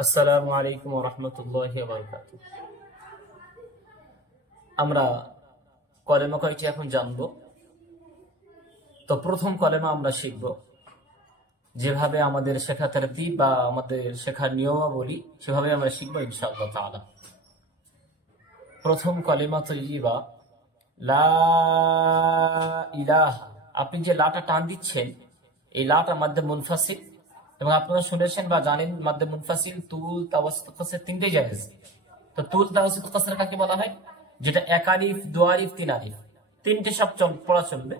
আসসালামু আলাইকুম ওয়া রাহমাতুল্লাহি ওয়া বারাকাতুহু। আমরা কলেমা কয়টি এখন জানবো। তো প্রথম কলেমা আমরা শিখব যেভাবে আমাদের শেখা তারতিব বা আমাদের শেখার নিয়মাবলী সেভাবে আমরা শিখবো ইনশাআল্লাহ তাআলা। প্রথম কলেমা তৈয়িবা লা ইলাহা। আপনি যে লাটা টান দিচ্ছেন এই লাটা মাদ্দে মুনফাসিল, এবং আপনারা শুনেছেন বা জানেন মাদ্দে মুনফাসিল তুল তাওয়াসসুত কাসর তিনটেই জায়েজ। তো তুল তাওয়াসসুত কাসর কাকে বলা হয়? যেটা এক আলিফ, দু আলিফ, তিন আলিফ, তিনটে সব পড়া চলবে।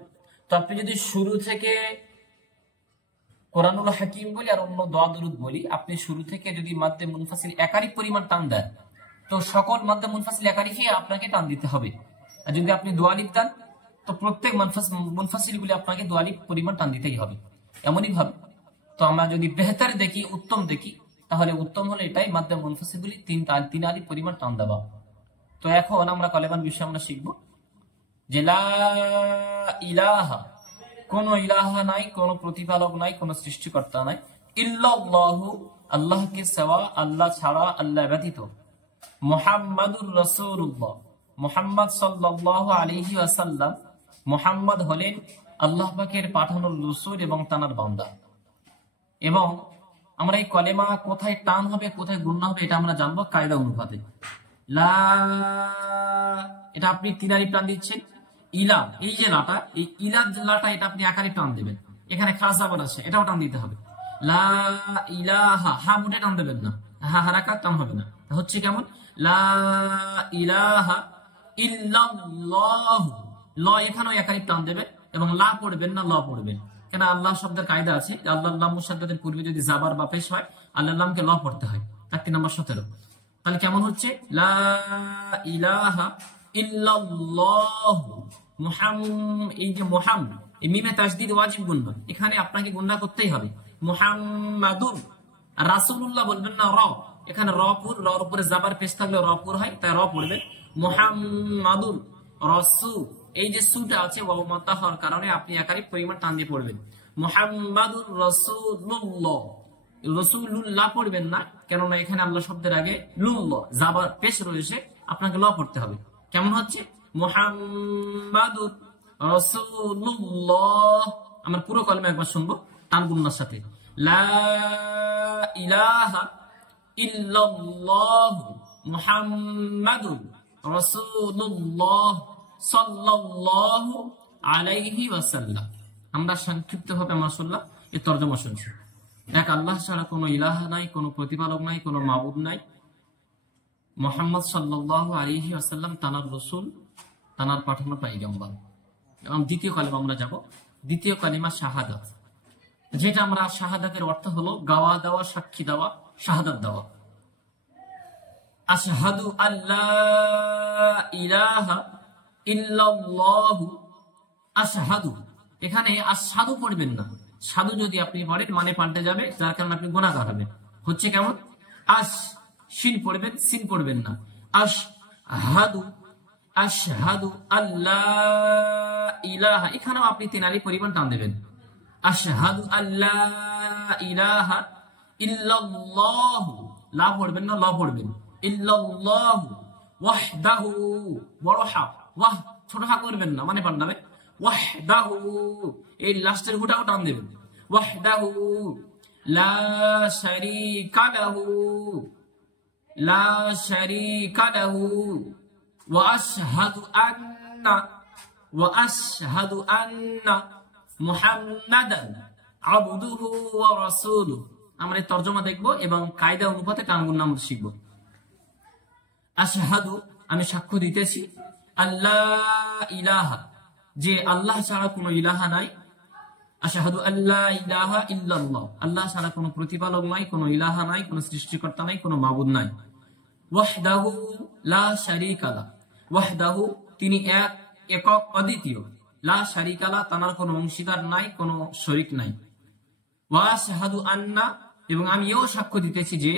তো আপনি যদি শুরু থেকে কোরআনুল হাকিম বলি আর অন্য দোয়া দুরুদ বলি, আপনি শুরু থেকে যদি মাদ্দে মুনফাসিল এক আলিফ পরিমাণ টান দেন তো সকল মাদ্দে মুনফাসিল এক আলিফই আপনাকে টান দিতে হবে। আর যদি আপনি দু আলিফ দেন তো প্রত্যেক মুনফাসিল গুলি আপনাকে দু আলিফ পরিমাণ টান দিতেই হবে। এমনই ভাবে তো আমরা যদি বেহতার দেখি, উত্তম দেখি, তাহলে উত্তম হলো এটাই মাদ্দে মুনফাসিল গুলি তিন আলিফ পরিমাণ টান দেওয়া। তো এখন আমরা কলেমান বিষয়ে আমরা শিখব যে লা ইলাহা, কোন ইলাহা নাই, কোন প্রতিপালক নাই, কোন সৃষ্টিকর্তা নাই, ইল্লাল্লাহু, আল্লাহকে সেবা, আল্লাহ ছাড়া, আল্লাহ ব্যতীত, মুহাম্মাদুর রাসূলুল্লাহ, মুহাম্মদ সাল্লাল্লাহু আলাইহি ওয়াসাল্লাম, মুহাম্মদ হলেন আল্লাহ পাকের পাঠানো রাসূল এবং তার বান্দা। এবং আমরা এই কলেমা কোথায় টান হবে কোথায় গুণনা হবে এটা আমরা জানবো কায়দা অনুপাতে। লা, এটা আপনি তিন আলিফ টান দিচ্ছেন। ইলা, এই যে লাটা, এই ইলা লাটা এটা আপনি এক আলিফ টান দেবেন। এখানে খাস জাবার আছে, এটাও টান দিতে হবে। লা ইলাহা, হা মুটে টান দেবেন না, হা হারাকাত টান হবে না। হচ্ছে কেমন? লা ইলাহা ইল্লাল্লাহু, ল এখানেও এক আলিফ টান দেবেন এবং লা পড়বেন না, ল পড়বেন। কেন? আল্লাহ শব্দের কায়দা আছে, আল্লাহ লাম মুসাদ্দাদের পূর্বে যদি জাবার বা পেশ হয় আল্লাহ লামকে ল পড়তে হয়। 3 নম্বর 17। তাহলে কেমন হচ্ছে? লা ইলাহা ইল্লাল্লাহু এই যে এই মিমে তাসদীদ ওয়াজিব গুণনা, এখানে আপনাকে গুণনা করতেই হবে। মুহাম্মাদুর রাসূলুল্লাহ বলবেন না, র, এখানে রপুর, রর উপরে জাবার পেশ থাকলে রপুর হয়, তাই র পড়বেন। মুহাম্মাদুর রাসূল, এই যে সুটা আছে ওয়াও মাতা হওয়ার কারণে আপনি একাধিক পরিমাণ টান দিয়ে পড়বেন। মুহাম্মাদুর রাসূলুল্লাহ, রাসূলুল্লাহ পড়বেন না, কেননা এখানে আল্লাহ শব্দের আগে লুল্লাহ জাবার পেশ রয়েছে, আপনাকে ল পড়তে হবে। কেমন হচ্ছে? মুহাম্মাদুর রাসূলুল্লাহ। আমরা পুরো কলমা একবার শুনবো টান গুণনার সাথে। লা ইলাহা ইল্লাল্লাহু মুহাম্মাদুর রাসূলুল্লাহ সাল্লাল্লাহু আলাইহি ওয়াসাল্লাম। আমরা সংক্ষিপ্তভাবে মাশাআল্লাহ এই তরজমা শুনছি। এক আল্লাহ ছাড়া কোনো ইলাহা নাই, কোনো প্রতিপালক নাই, কোনো মাবুদ নাই। মুহাম্মদ সাল্লাল্লাহু আলাইহি ওয়াসাল্লাম তানার রাসূল, তানার পাঠানো পয়গম্বর। এবং দ্বিতীয় কালেমা আমরা যাব। দ্বিতীয় কালেমা শাহাদাত, যেটা আমরা শাহাদাতের অর্থ হলো গাওয়া দেওয়া, সাক্ষী দেওয়া, শাহাদাত দেওয়া। আশহাদু আল্লা ইলাহা ইল্লাল্লাহু, আশহাদু, এখানে আশহাদু পড়বেন না, সাধু যদি আপনি পড়েন মানে পাল্টে যাবে, যার কারণে আপনি গুনাহগার হবেন। হচ্ছে কেমন? আশ, শিন পড়বেন, সিন পড়বেন না। আশহাদু, আশহাদু আল্লাহ ইলাহা, এখানেও আপনি তিন আলিফ পরিমাণ টান দেবেন। আশহাদু আল্লাহ ইলাহা ইল্লাল্লাহু, লা পড়বেন না, ল পড়বেন। ইল্লাল্লাহু ওয়াহদাহু, বড় হা, ওয়াহ ছোট হা করবেন না, মানে পাল্টাবে। ওয়াহদাহু, এই লাস্টের হুটাও টান দেবেন। ওয়াহদাহু লা শারীকা লাহু, লা শারীকা লাহু, ওয়া আশহাদু আন্না মুহাম্মাদান আবদুহু ওয়া রাসূলুহু। আমরা এই তরজমা দেখব এবং কায়দা অনুপাতে টান গুণনা আমরা শিখব। আশহাদু, আমি সাক্ষ্য দিতেছি, আল্লাহ ইলাহা, যে আল্লাহ ছাড়া কোনো ইলাহা নাই। আশহাদু আল্লা ইলাহা ইল্লাল্লাহ, আল্লাহ ছাড়া কোনো প্রতিপালক নাই, কোনো ইলাহা নাই, কোনো সৃষ্টিকর্তা নাই, কোনো মাবুদ নাই। ওয়াহদাহু লা শারীকা লা, ওয়াহদাহু তিনি এক, একক, অদ্বিতীয়। লা শারীকা লা, তার কোনো অংশীদার নাই, কোনো শরীক নাই। ওয়া আশহাদু আন্না, এবং আমি এও সাক্ষ্য দিতেছি যে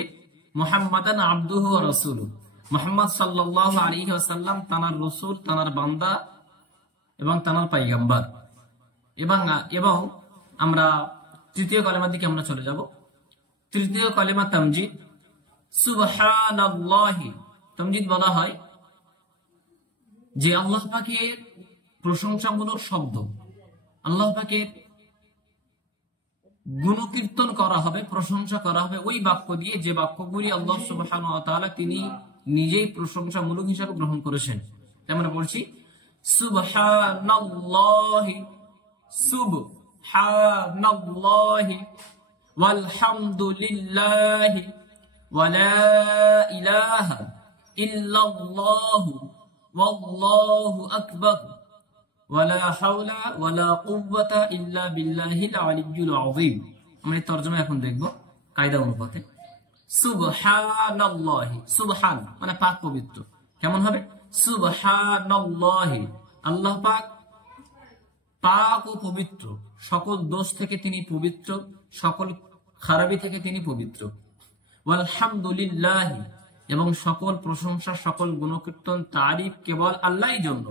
মুহাম্মাদান আবদুহু ওয়া রাসূলুহু, মুহাম্মদ সাল্লাল্লাহু আলাইহি ওয়াসাল্লাম তানার রাসূল, তানার বান্দা এবং তানার পয়গম্বর। এবং আমরা তৃতীয় কলেমার দিকে আমরা চলে যাব। তৃতীয় কলেমা তামজিদ, সুবহানাল্লাহি তামজিদ বলা হয় যে আল্লাহ পাকের প্রশংসামূলক শব্দ, আল্লাহ পাকের গুণকীর্তন করা হবে, প্রশংসা করা হবে ওই বাক্য দিয়ে যে বাক্যগুলি আল্লাহ সুবহানাহু ওয়া তাআলা তিনি নিজেই প্রশংসামূলক হিসাবে গ্রহণ করেছেন। আমরা বলছি সুবহানাল্লাহি সুবহানাল্লাহি ওয়ালহামদুলিল্লাহি ওয়া লা ইলাহা ইল্লাল্লাহু ওয়াল্লাহু আকবার ওয়ালা হাওলা ওয়ালা কুওয়াতা ইল্লা বিল্লাহিল আলিয়্যিল আযীম। আমরা তরজমা এখন দেখব কায়দা অনুপাতে। সুবহানাল্লাহি, সুবহান মানে পাক পবিত্র, কেমন হবে? সুবহানাল্লাহি, আল্লাহ পাক পাক ও পবিত্র, সকল দোষ থেকে তিনি পবিত্র, সকল খারাপি থেকে তিনি পবিত্র। ওয়ালহামদুলিল্লাহি, এবং সকল প্রশংসা, সকল গুণকীর্তন তারিফ কেবল আল্লাহর জন্য।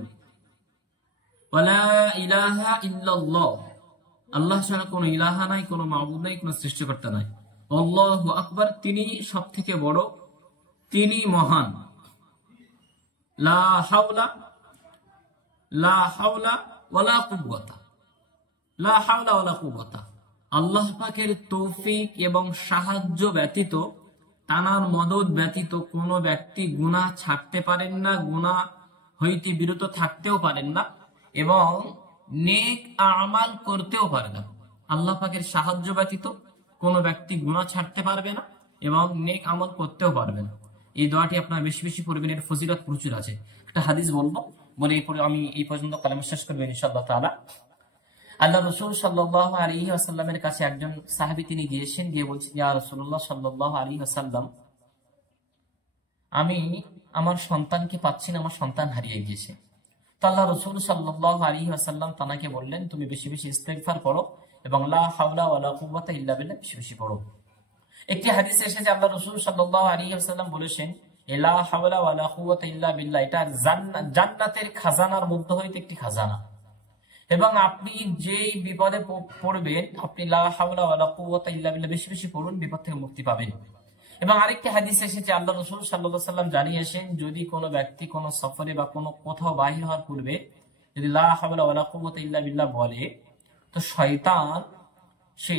ওয়ালা ইলাহা ইল্লাল্লাহ, আল্লাহ ছাড়া কোনো ইলাহা নাই, কোনো মাবুদ নাই, কোনো সৃষ্টিকর্তা নাই। আল্লাহু আকবার, তিনি সব থেকে বড়, তিনি মহান। লা হাওলা ওয়ালা কুওয়াতা, লা হাওলা ওয়ালা কুওয়াতা, আল্লাহ পাকের তৌফিক এবং সাহায্য ব্যতীত, তানার মদদ ব্যতীত কোনো ব্যক্তি গুনাহ ছাড়তে পারেন না, গুনাহ হইতে বিরত থাকতেও পারেন না, এবং নেক আমাল করতেও পারে না। আল্লাহ পাকের সাহায্য ব্যতীত কোনো ব্যক্তি গুনাহ ছাড়তে পারবে না এবং নেক আমল করতেও পারবে না। এই দোয়াটি আপনারা বেশি বেশি পড়বেন, এর ফজিলত প্রচুর আছে। একটা হাদিস বলবো, বলে এরপরে আমি এই পর্যন্ত কালামে শেষ করবেন ইনশাআল্লাহ তাআলা। আল্লাহ রাসূল সাল্লাল্লাহু আলাইহি ওয়াসাল্লামের কাছে একজন সাহাবী তিনি গিয়েছেন, গিয়ে বলছেন, ইয়া রাসূলুল্লাহ সাল্লাল্লাহু আলাইহি ওয়াসাল্লাম, আমি আমার সন্তানকে পাচ্ছি না, আমার সন্তান হারিয়ে গিয়েছে। তো আল্লাহ রাসূল সাল্লাল্লাহু আলাইহি ওয়াসাল্লাম তাকে বললেন, তুমি বেশি বেশি ইস্তিগফার পড়ো এবং লা হাওলা ওয়ালা কুওয়াতা ইল্লা বিল্লাহ বেশি বেশি পড়ো। একটি হাদিসে এসেছে আল্লাহ রাসূল সাল্লাল্লাহু আলাইহি ওয়াসাল্লাম বলেছেন, লা হাওলা ওয়ালা কুওয়াতা ইল্লা বিল্লাহ, এটা জান্নাতের খাজানার মধ্যে হইতে একটি খাজানা, এবং আপনি যেই বিপদে পড়বেন আপনি লা হাওলা ওয়ালা কুওয়াতা ইল্লা বিল্লাহ বেশি বেশি পড়ুন, বিপদ থেকে মুক্তি পাবেন। এবং আরেকটি হাদিস এসেছে আল্লাহ রাসূল সাল্লাল্লাহু আলাইহি ওয়াসাল্লাম জানিয়েছেন, যদি কোনো ব্যক্তি কোনো সফরে বা কোনো কোথাও বাহির হওয়ার পূর্বে যদি লা হাওলা ওয়ালা কুওয়াতা ইল্লা বিল্লাহ বলে, তো শয়তান সে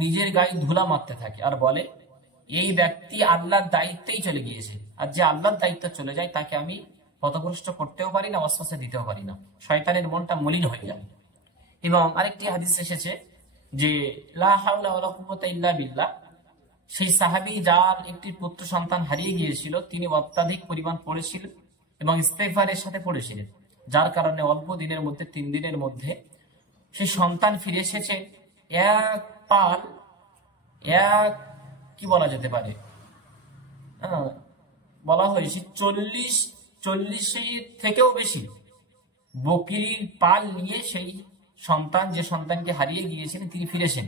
নিজের গায়ে ধুলা মারতে থাকে আর বলে, এই ব্যক্তি আল্লাহর দায়িত্বেই চলে গিয়েছে, আর যে আল্লাহর দায়িত্ব চলে যায় তাকে আমি পথভ্রষ্ট করতেও পারি না, ওয়াসওয়াসা দিতেও পারি না, শয়তানের মনটা মলিন হয়ে যায়। এবং আরেকটি হাদিস এসেছে যে লা হাওলা ওয়ালা কুওয়াতা ইল্লা বিল্লাহ, সেই সাহাবী যার একটি পুত্র সন্তান হারিয়ে গিয়েছিল, তিনি অত্যাধিক পরিমাণ পড়েছিলেন এবং ইস্তেগফারের সাথে পড়েছিলেন, যার কারণে অল্প দিনের মধ্যে, 3 দিনের মধ্যে সেই সন্তান ফিরে এসেছে। কি বলা যেতে পারে, বলা হয়েছে 40 থেকেও বেশি বকরির পাল নিয়ে সেই সন্তান, যে সন্তানকে হারিয়ে গিয়েছিলেন, তিনি ফিরেছেন।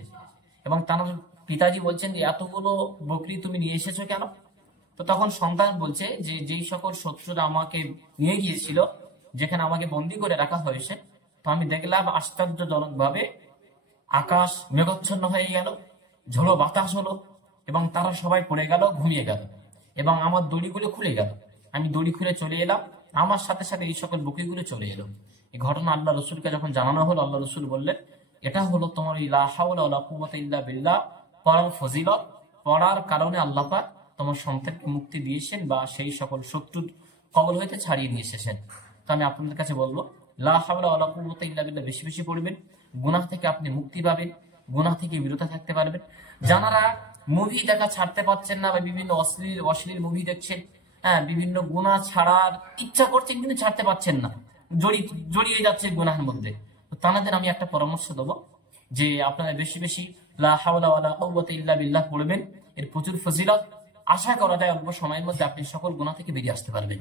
এবং তার পিতাজি বলছেন যে এতগুলো বকরি তুমি নিয়ে এসেছো কেন? তো তখন সন্তান বলছে যে যেই সকল শত্রুরা আমাকে নিয়ে গিয়েছিল, যেখানে আমাকে বন্দী করে রাখা হয়েছে, তো আমি দেখলাম আশ্চর্যজনক ভাবে আকাশ মেঘাচ্ছন্ন হয়ে গেল, ঝোড়ো বাতাস হলো এবং তারা সবাই পড়ে গেল, ঘুমিয়ে গেল, এবং আমার দড়িগুলো খুলে গেল। আমি দড়ি খুলে চলে এলাম, আমার সাথে সাথে এই সকল বকরিগুলো চলে এলো। এই ঘটনা আল্লাহ রসুলকে যখন জানানো হলো, আল্লাহ রসুল বললেন, এটা হলো তোমার লা হাওলা ওয়ালা কুওয়াতা ইল্লা বিল্লাহ পড়ার ফজিলত, পড়ার কারণে আল্লাহ পাক তোমার সন্তানকে মুক্তি দিয়েছেন বা সেই সকল শত্রুর কবল হইতে ছাড়িয়ে নিয়ে এসেছেন। তো আমি আপনাদের কাছে বলবো, লা হাওলা ওয়ালা কুওয়াতা ইল্লা বিল্লাহ বেশি বেশি পড়বেন, গুনাহ থেকে আপনি মুক্তি পাবেন, গুনাহ থেকে বিরত থাকতে পারবেন। যারা মুভি দেখা ছাড়তে পারছেন না বা বিভিন্ন অশ্লীল মুভি দেখছেন, বিভিন্ন গুনাহ ছাড়ার ইচ্ছা করছেন কিন্তু ছাড়তে পারছেন না, জড়িয়ে যাচ্ছে গুনাহের মধ্যে, তো তাদের আমি একটা পরামর্শ দেবো যে আপনারা বেশি বেশি লা হাওলা ওয়ালা কুওয়াতা ইল্লা বিল্লাহ পড়বেন, এর প্রচুর ফজিলত। আশা করা যায় অল্প সময়ের মধ্যে আপনি সকল গুনাহ থেকে বেরিয়ে আসতে পারবেন।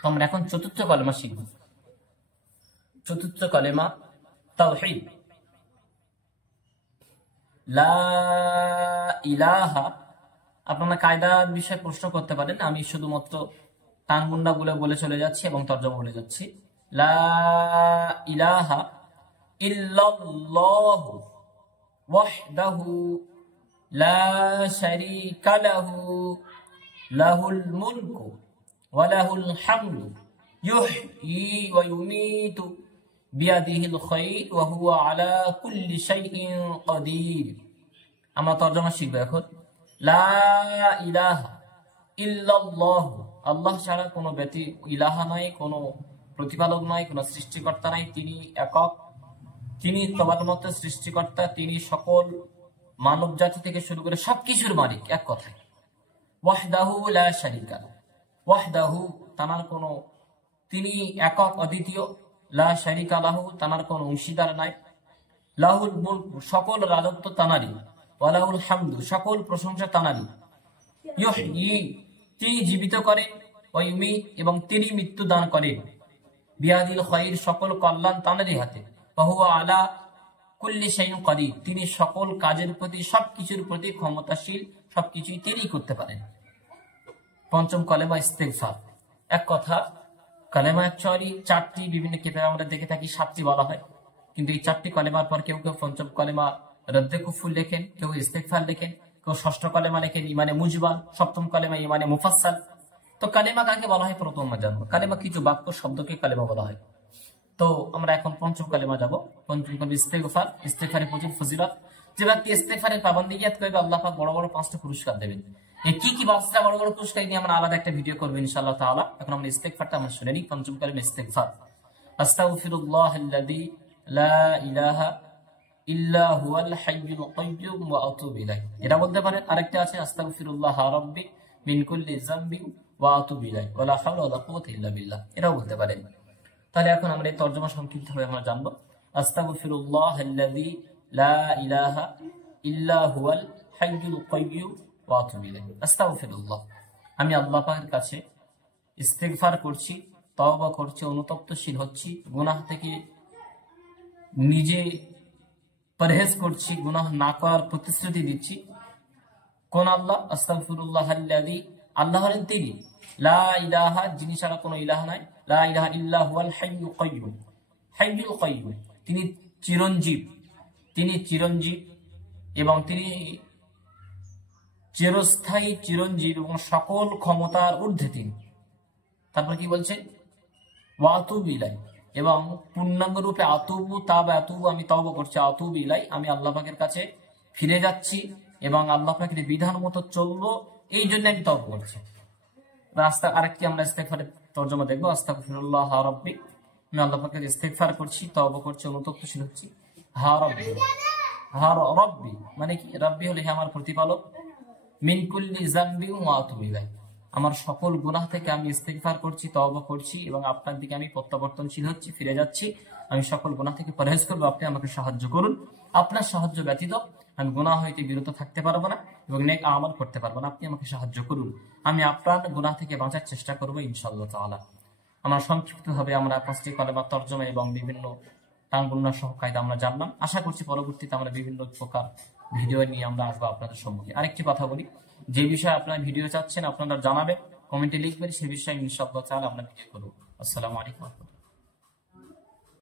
তো আমরা এখন চতুর্থ কালেমা শিখব। চতুর্থ কালেমা তাওহীদ। লা ইলাহা, আপনারা কায়দার বিষয়ে প্রশ্ন করতে পারেন, আমি শুধুমাত্র টানগুন্ডা বলে চলে যাচ্ছি এবং তর্জমা বলে যাচ্ছি। লা ইলাহা ইল্লাল্লাহু ওয়াহদাহু লা শারীকা লাহু লাহুল মুলকু ওয়া লাহুল হামদু ইউহয়ি ওয়া ইউমীতু বিয়াদিহিল খায়র ওয়া হুয়া আলা কুল্লি শাইইন কাদির। আমরা তরজমা শিখব এখন। লা ইলাহা ইল্লাল্লাহ, আল্লাহ ছাড়া কোনো ইলাহা নাই, কোনো প্রতিপালক নাই, কোনো সৃষ্টিকর্তা নাই, তিনি একক, তিনি তোমার মতো সৃষ্টিকর্তা, তিনি সকল মানব জাতি থেকে শুরু করে সবকিছুর মালিক, এক কথায়। ওয়াহদাহু লা শারীকা লাহু, ওয়াহদাহু তানার কোনো, তিনি একক অদ্বিতীয়, লা শারীকা লাহু তানার কোনো অংশীদার নাই, লাহুল মুলক সকল রাজত্ব তানারই, ওয়া লাহুল হামদু সকল প্রশংসা তানারই, ইউহয়ি তিনি জীবিত করেন, ওয়া ইউমীত এবং তিনি মৃত্যু দান করেন, বিয়াদিল খায়র সকল কল্যাণ তানারই হাতে, ওয়া হুয়া আলা কুল্লি শাইইন কাদির তিনি সকল কাজের প্রতি সবকিছুর প্রতি ক্ষমতাশীল, সবকিছুই তিনি করতে পারেন। পঞ্চম কলেমা ইস্তেগফার। এক কথা কলেমা অ্যাকচুয়ালি 4টি, বিভিন্ন কিতাবে আমরা দেখে থাকি 7টি বলা হয়, কিন্তু এই 4টি কলেমার পর কেউ কেউ পঞ্চম কলেমা রদ্দে কুফর লেখেন, কেউ ইস্তেগফার লেখেন, কেউ ষষ্ঠ কলেমা লেখেন ইমানে মুজমাল, সপ্তম কলেমা ইমানে মুফাসসাল। তো কালেমা কাকে বলা হয় প্রথম আমরা জানবো। কালেমা কিছু বাক্য শব্দকে কালেমা বলা হয়। তো আমরা এখন পঞ্চম কালেমা যাব। পঞ্চম কলেমা ইস্তেগফার। ইস্তেগফারে প্রচুর ফজিলত। যে ব্যক্তি ইস্তেগফারের পাবন্দিয়াত করবে আল্লাহ পাক বড় বড় 5টা পুরস্কার দেবেন। এই কি কি 5টা বড় বড় পুরস্কার নিয়ে আমরা আলাদা একটা ভিডিও করব ইনশাআল্লাহ তাআলা। এখন আমরা ইস্তেগফারটা আমরা শুনে নিই। পঞ্চম কালেমা ইস্তেগফার। আস্তাগফিরুল্লাহাল্লাযী লা ইলাহা ইল্লা হুয়াল হাইয়ুল কাইয়্যুম ওয়া আতুবু ইলাইহি। এটা বলতে পারেন। আরেকটা আছে আস্তাগফিরুল্লাহ রাব্বি মিন কুল্লি যামবি ওয়া আতুবু ইলাইহি ওয়া লা হাওলা ওয়া লা কুওয়াতা ইল্লা বিল্লাহ। এটাও বলতে পারেন। তাহলে এখন আমরা এই তরজমা সংক্ষিপ্তভাবে আমরা জানবো। আস্তাগফিরুল্লাহাল্লাযী লা ইলাহা ইল্লা হুয়াল হাইয়ুল কাইয়্যুম ওয়া আতুবু ইলাইহি। আস্তাগফিরুল্লাহ, আমি আল্লাহ পাকের কাছে ইস্তেগফার করছি, তওবা করছি, অনুতপ্তশীল হচ্ছি, গুনাহ থেকে নিজে পরহেজ করছি, গুনাহ না করার প্রতিশ্রুতি দিচ্ছি। কোন আল্লাহ? আস্তাগফিরুল্লাহাল্লাযী, আল্লাহ হলেন তিনি, লা ইলাহা যিনি ছাড়া কোনো ইলাহা নাই, লা ইলাহা ইল্লা হুয়াল হাইয়ুল কাইয়্যুম, হাইয়ুল কাইয়্যুম তিনি চিরঞ্জীব, তিনি চিরঞ্জীব এবং তিনি চিরস্থায়ী চিরঞ্জীব এবং সকল ক্ষমতার ঊর্ধ্বে তিনি। তারপর কি বলছে? ওয়া আতুবু ইলাইহি, এবং পূর্ণাঙ্গ রূপে আতুবু তাবা আতুবু আমি তওবা করছি, আতুবু ইলাইহি আমি আল্লাহ পাকের কাছে ফিরে যাচ্ছি এবং আল্লাহ পাকের বিধান মতো চলবো, এই জন্য আমি তওবা করছি। রাস্তা আরেকটি আমরা ইস্তেগফারের তরজমা দেখবো। আস্তাগফিরুল্লাহ রাব্বি, আমি আল্লাহ পাকের ইস্তেগফার করছি, তওবা করছি, অনুতপ্তশীল হচ্ছি। হা রাব্বি, হা রাব্বি মানে কি? রাব্বি হলো হে আমার প্রতিপালক, মিন কুল্লি যামবি ওয়া আতুবু ইলাইহি আমার সকল গুনাহ থেকে আমি ইস্তেগফার করছি, তওবা করছি এবং আপনার দিকে আমি প্রত্যাবর্তনশীল হচ্ছি, ফিরে যাচ্ছি। আমি সকল গুনাহ থেকে পরহেজ করব, আপনি আমাকে সাহায্য করুন। আপনার সাহায্য ব্যতীত আমি গুনাহ হইতে বিরত থাকতে পারবো না এবং নেক আমল করতে পারবো না। আপনি আমাকে সাহায্য করুন, আমি আপনার গুনাহ থেকে বাঁচার চেষ্টা করবো ইনশাআল্লাহ তাআলা। আমরা সংক্ষিপ্তভাবে আমরা 5টি কলেমা তরজমা এবং বিভিন্ন টাঙ্গুন্না সহ কায়দা আমরা জানলাম। আশা করছি পরবর্তীতে আমরা বিভিন্ন প্রকার ভিডিও নিয়ে আমরা আসবো আপনাদের সম্মুখে। আরেকটি কথা বলি, যে বিষয়ে আপনারা ভিডিও চাচ্ছেন আপনারা জানাবেন, কমেন্টে লিখবেন, সেই বিষয়ে ইনশাআল্লাহ তাআলা আমরা ভিডিও করব। আসসালামু আলাইকুম।